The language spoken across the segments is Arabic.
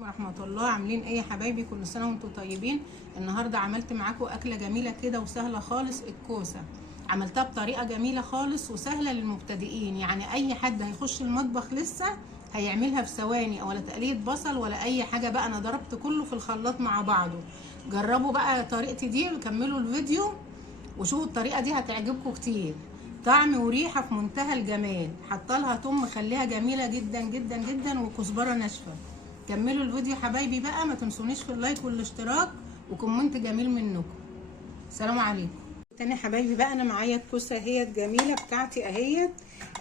ورحمة الله. عاملين ايه يا حبايبي؟ كل سنة وانتم طيبين. النهاردة عملت معاكم اكلة جميلة كده وسهلة خالص، الكوسة. عملتها بطريقة جميلة خالص وسهلة للمبتدئين، يعني اي حد هيخش المطبخ لسه هيعملها في ثواني، ولا تقلية بصل ولا اي حاجة بقى. انا ضربت كله في الخلاط مع بعضه. جربوا بقى طريقتي دي وكملوا الفيديو وشوفوا الطريقة دي هتعجبكم كتير. طعم وريحة في منتهى الجمال. حطالها توم مخليها جميلة جدا جدا جدا وكزبرة ناشفة. كملوا الفيديو يا حبايبي بقى، ما تنسونيش في اللايك والاشتراك وكومنت جميل منكم. سلام عليكم. تاني يا حبايبي بقى، انا معايا الكوسه اهيت جميله بتاعتي اهيت.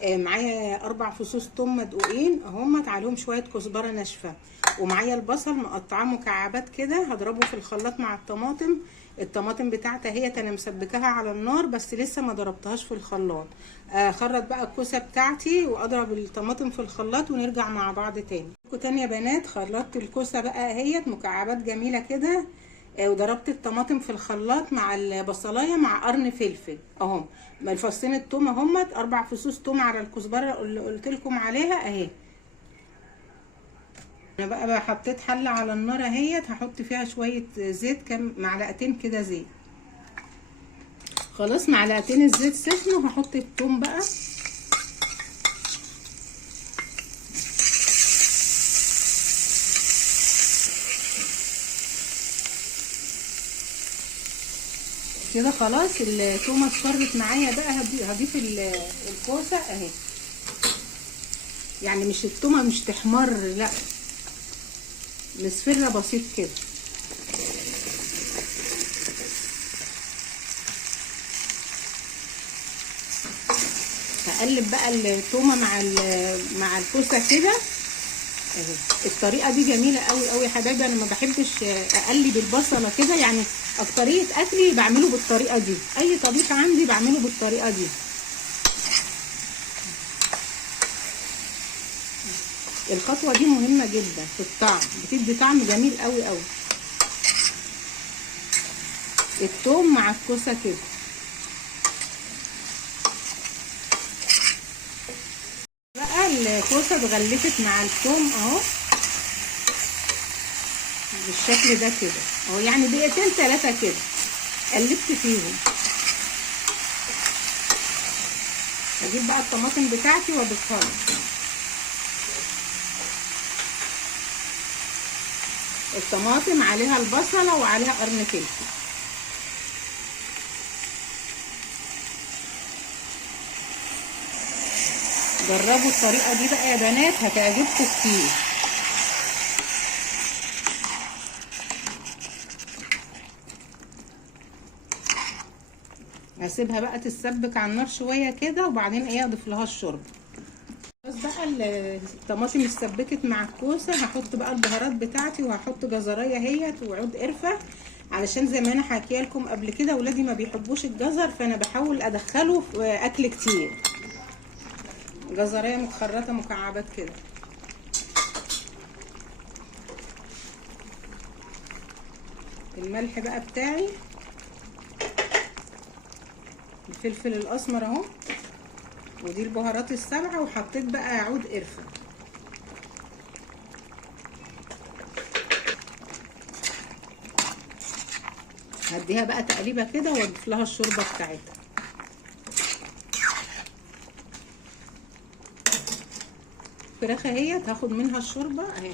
معايا 4 فصوص توم مدقوقين اهمت، عليهم شويه كزبره ناشفه، ومعايا البصل مقطعاه مكعبات كده هضربه في الخلاط مع الطماطم. الطماطم بتاعتي اهيت انا مسبكاها على النار بس لسه ما ضربتهاش في الخلاط. اخرط بقى الكوسه بتاعتي واضرب الطماطم في الخلاط ونرجع مع بعض تاني. تاني يا بنات، خلطت الكوسه بقى اهيت مكعبات جميله كده، وضربت الطماطم في الخلاط مع البصلايه مع قرن فلفل اهم. الفصين التوم اهمت، 4 فصوص توم على الكزبره اللي قلت لكم عليها اهي. انا بقى حطيت حله على النار اهيت، هحط فيها شويه زيت، كام معلقتين كده زيت. خلاص معلقتين الزيت سخنوا، وهحط التوم بقى. كده خلاص التومه اصفرت معايا بقى. هضيف الكوسه اهي، يعني مش التومه مش تحمر، لا مصفرة بسيط كده. هقلب بقى التومه مع الكوسه كده اهي. الطريقه دي جميله قوي قوي يا حبايبي. انا ما بحبش اقلب البصله كده، يعني اكتريه اكلي بعمله بالطريقه دي، اي طبيخ عندي بعمله بالطريقه دي. الخطوه دي مهمه جدا في الطعم، بتدي طعم جميل قوي قوي. التوم مع الكوسه كده. بقى الكوسه اتغلفت مع التوم اهو بالشكل ده كده اهو، يعني دقيقتين 3 كده قلبت فيهم. هجيب بقى الطماطم بتاعتي واضيفها لها. الطماطم عليها البصله وعليها قرن فلفل. جربوا الطريقه دي بقى يا بنات، هتعجبكم كتير. هسيبها بقى تتسبك على النار شويه كده، وبعدين ايه اضيف لها الشوربه. بس بقى الطماطم اتسبكت مع الكوسه، هحط بقى البهارات بتاعتي، وهحط جزرايه اهيت وعود قرفه، علشان زي ما انا حاكيه لكم قبل كده ولادي ما بيحبوش الجزر، فانا بحاول ادخله في اكل كتير. جزرايه متخرطه مكعبات كده. الملح بقى بتاعي، الفلفل الاسمر اهو، ودي البهارات ال7، وحطيت بقى عود قرفه. هديها بقى تقليبه كده واضيف لها الشوربه بتاعتها. الفراخ اهيت هاخد منها الشوربه اهي.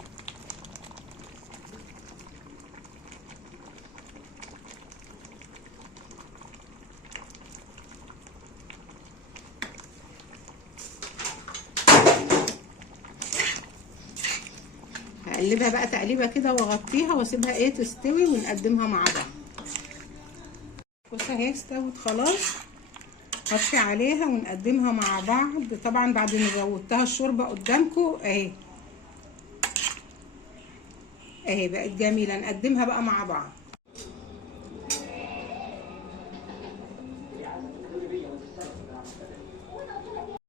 هقلبها بقى تقليبه كده واغطيها واسيبها ايه تستوي ونقدمها مع بعض. بصوا اهي استوت خلاص، هطفي عليها ونقدمها مع بعض. طبعا بعد ما زودتها الشوربه قدامكم اهي، اهي بقت جميله. نقدمها بقى مع بعض.